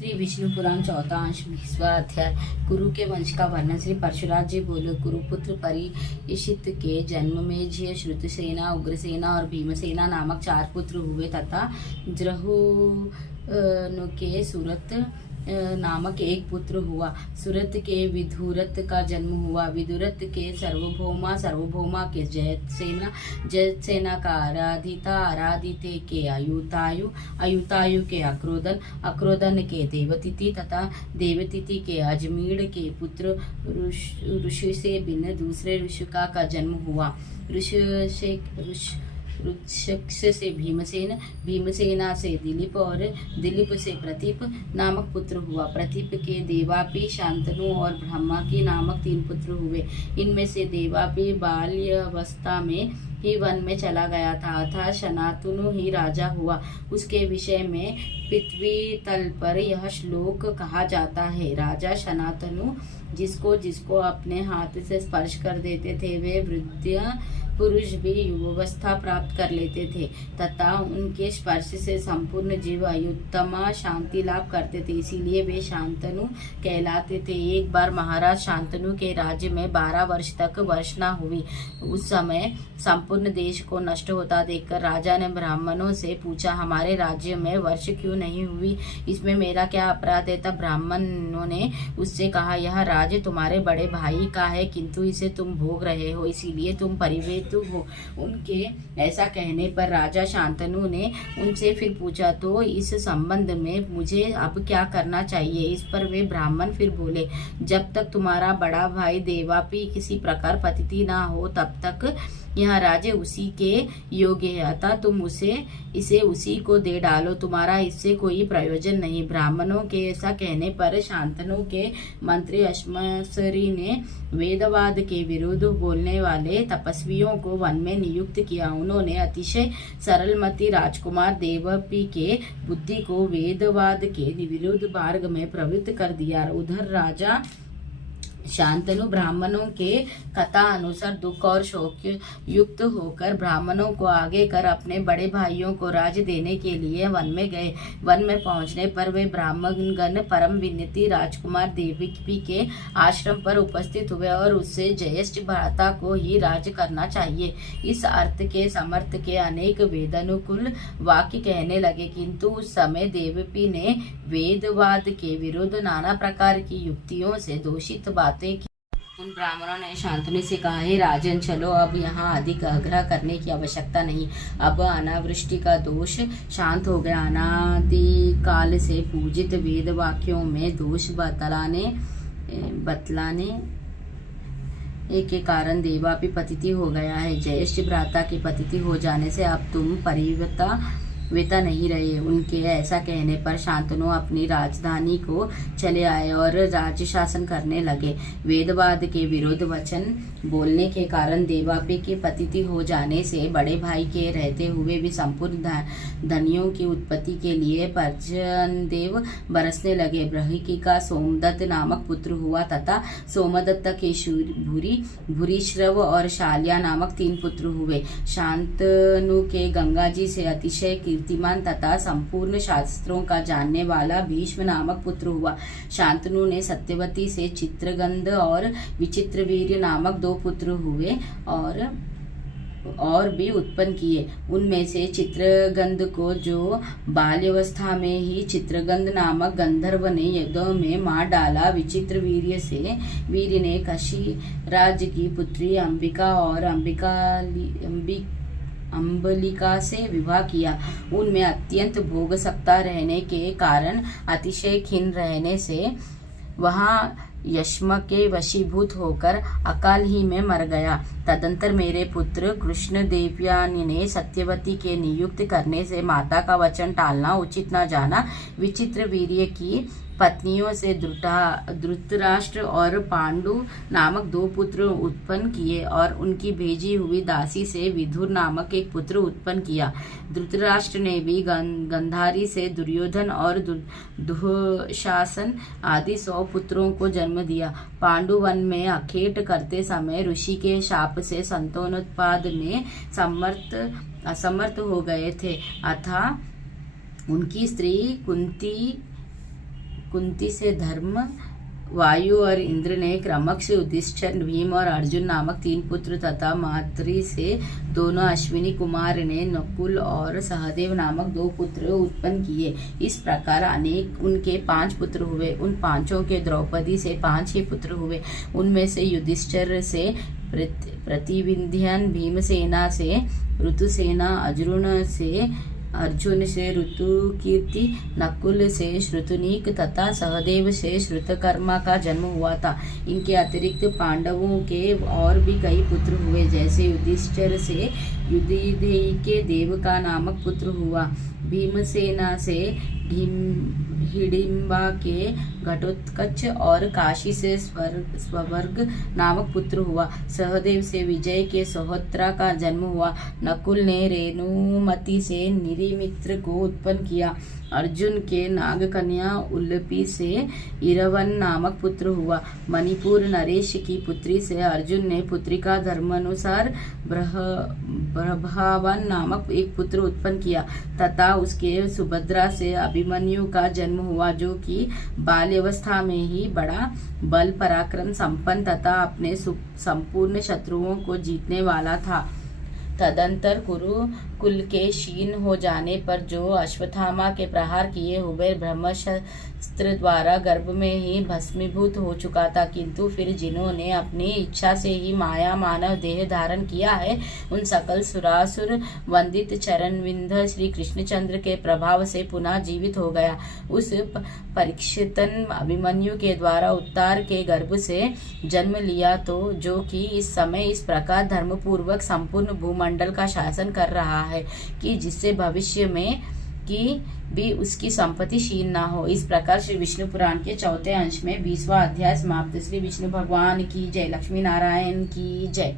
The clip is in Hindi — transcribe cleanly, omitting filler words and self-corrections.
श्री विष्णु पुराण चौथा अंश 20वां अध्याय। कुरु के वंश का वर्णन। श्री परशुराम जी बोले, कुरुपुत्र परीक्षित के जन्म में ज्य, श्रुतसेना, उग्रसेना और भीमसेना नामक 4 पुत्र हुए तथा जहु के सुरत नामक 1 पुत्र हुआ। सुरत के विदुरत का जन्म हुआ। विदुरत के सार्वभौमा के जयसेना का आराधिते के अयुतायु के अक्रोदन के देवतिथि तथा देवतिथि के अजमीर के पुत्र ऋषि से भिन्न दूसरे ऋषिका का जन्म हुआ। ऋक्षक्ष से भीमसेना से दिलीप और दिलीप से प्रतीप नामक पुत्र हुआ। प्रतीप के देवापी, शांतनु और ब्रह्माकी नामक 3 पुत्र हुए। इनमें से देवापी बाल्यावस्था में ही वन में चला गया था अतः शनातनु ही राजा हुआ। उसके विषय में पृथ्वी तल पर यह श्लोक कहा जाता है। राजा शनातनु जिसको अपने हाथ से स्पर्श कर देते थे वे वृद्ध पुरुष भी युवावस्था प्राप्त कर लेते थे तथा उनके स्पर्श से संपूर्ण जीव अत्युत्तम शांति लाभ करते थे, इसीलिए वे शांतनु कहलाते थे। एक बार महाराज शांतनु के राज्य में 12 वर्ष तक वर्षा हुई। उस समय संपूर्ण देश को नष्ट होता देखकर राजा ने ब्राह्मणों से पूछा, हमारे राज्य में वर्ष क्यों नहीं हुई? इसमें मेरा क्या अपराध है? तब ब्राह्मणों ने उससे कहा, यह राज्य तुम्हारे बड़े भाई का है किंतु इसे तुम भोग रहे हो, इसीलिए तुम परिवेत हो। उनके ऐसा कहने पर राजा शांतनु ने उनसे फिर पूछा, तो इस संबंध में मुझे अब क्या करना चाहिए? इस पर वे ब्राह्मण फिर बोले, जब तक तुम्हारा बड़ा भाई देवापी किसी प्रकार पतित ना हो तब तक यह राज्य उसी के योग्य है, अतः तुम इसे उसी को दे डालो, तुम्हारा इससे कोई प्रयोजन नहीं। ब्राह्मणों के ऐसा कहने पर शांतनु के मंत्री अश्मसरी ने वेदवाद के विरुद्ध बोलने वाले तपस्वियों को वन में नियुक्त किया। उन्होंने अतिशय सरलमती राजकुमार देवपी के बुद्धि को वेदवाद के विरुद्ध मार्ग में प्रवृत्त कर दिया। उधर राजा शांतनु ब्राह्मणों के कथा अनुसार दुख और शोक युक्त होकर ब्राह्मणों को आगे कर अपने बड़े भाइयों को राज देने के लिए वन में गए। वन में पहुंचने पर वे ब्राह्मणगण परम विनती राजकुमार देवपी के आश्रम पर उपस्थित हुए और उससे ज्येष्ठ भ्राता को ही राज करना चाहिए इस अर्थ के समर्थ के अनेक वेदानुकूल वाक्य कहने लगे, किंतु उस समय देवपी ने वेदवाद के विरुद्ध नाना प्रकार की युक्तियों से दूषित बातें की। उन ब्राह्मणों ने शांतनु से कहा, हे राजन, चलो अब यहाँ अधिक आग्रह करने की आवश्यकता नहीं। अब अनावृष्टि का दोष शांत हो गया। अनादिकाल से पूजित वेद वाक्यों में दोष बतलाने के कारण देवापि पतिति हो गया है। ज्येष्ठ भ्राता की पतिति हो जाने से अब तुम वेता नहीं रहे। उनके ऐसा कहने पर शांतनु अपनी राजधानी को चले आए और राज्य शासन करने लगे। वेदवाद के विरुद्ध वचन बोलने के कारण देवापी की पतिति हो जाने से बड़े भाई के रहते हुए भी संपूर्ण धनियों की उत्पत्ति के लिए पर्जन्यदेव बरसने लगे। बृहकी का सोमदत्त नामक पुत्र हुआ तथा सोमदत्त के भूरिश्रव और शाल्या नामक 3 पुत्र हुए। शांतनु के गंगा जी से अतिशय कीर्तिमान तथा संपूर्ण शास्त्रों का जानने वाला भीष्म नामक पुत्र हुआ। शांतनु ने सत्यवती से चित्रगंध और विचित्रवीर्य नामक 2 पुत्र हुए और भी उत्पन्न किए। उनमें से चित्रगंध को, जो बाल्यावस्था में ही चित्रगंध नामक गंधर्व ने युद्धों में मार डाला, वीर्य ने कशी राज्य की पुत्री अंबिका और अम्बलिका से विवाह किया। उनमें अत्यंत भोगसक्ता रहने के कारण अतिशय खिन्न रहने से वहाँ यक्ष्मा के वशीभूत होकर अकाल ही में मर गया। तदंतर मेरे पुत्र कृष्ण देवयानी ने सत्यवती के नियुक्त करने से माता का वचन टालना उचित न जाना। विचित्र वीर्य की पत्नियों से धृतराष्ट्र और पांडु नामक 2 पुत्र उत्पन्न किए और उनकी भेजी हुई दासी से विदुर नामक 1 पुत्र उत्पन्न किया। धृतराष्ट्र ने भी गंधारी से दुर्योधन और दुःशासन आदि 100 पुत्रों को जन्म दिया। पांडु वन में अखेट करते समय ऋषि के शाप से संतानोत्पाद में असमर्थ हो गए थे, अतः उनकी स्त्री कुंती कुंती से धर्म, वायु और इंद्र ने क्रमश युधिष्ठिर, भीम और अर्जुन नामक 3 पुत्र तथा माद्री से दोनों अश्विनी कुमार ने नकुल और सहदेव नामक 2 पुत्र उत्पन्न किए। इस प्रकार अनेक उनके 5 पुत्र हुए। उन पांचों के द्रौपदी से 5 ही पुत्र हुए। उनमें से युधिष्ठिर से प्रतिविंध्यन, भीमसेना से ऋतुसेना, अर्जुन से ऋतुकीर्ति, नकुल से श्रुतनीक तथा सहदेव से श्रुतकर्मा का जन्म हुआ था। इनके अतिरिक्त पांडवों के और भी कई पुत्र हुए, जैसे युधिष्ठिर से युधिष्ठिर के देव का नामक पुत्र हुआ, भीमसेना से हिडिंबा के घटोत्कच और काशी से स्ववर्ग नामक पुत्र हुआ। सहदेव से विजय के सहोत्रा का जन्म हुआ। नकुल ने रेणुमति से निरिमित्र को उत्पन्न किया। अर्जुन के नागकन्या उल्लपी से इरवन नामक पुत्र हुआ। मणिपुर नरेश की पुत्री से अर्जुन ने पुत्रिका धर्मानुसार प्रभावन नामक एक पुत्र उत्पन्न किया तथा उसके सुभद्रा से अभिमन्यु का जन्म हुआ, जो कि बाल्यावस्था में ही बड़ा बल पराक्रम संपन्न तथा अपने संपूर्ण शत्रुओं को जीतने वाला था। तदंतर कुरुकुल के क्षीण हो जाने पर जो अश्वत्थामा के प्रहार किए हुए ब्रह्मास्त्र द्वारा गर्भ में ही भस्मीभूत हो चुका था, किंतु फिर जिन्होंने अपनी इच्छा से ही माया मानव देह धारण किया है, उन सकल सुरासुर वंदित चरणविंद श्री कृष्णचंद्र के प्रभाव से पुनः जीवित हो गया। उस परीक्षितन अभिमन्यु के द्वारा उत्तार के गर्भ से जन्म लिया, तो जो कि इस समय इस प्रकार धर्मपूर्वक संपूर्ण भूमंडल का शासन कर रहा है कि जिससे भविष्य में कि भी उसकी संपत्ति क्षीण ना हो। इस प्रकार श्री विष्णु पुराण के 4थे अंश में 20वां अध्याय समाप्त। श्री विष्णु भगवान की जय। लक्ष्मी नारायण की जय।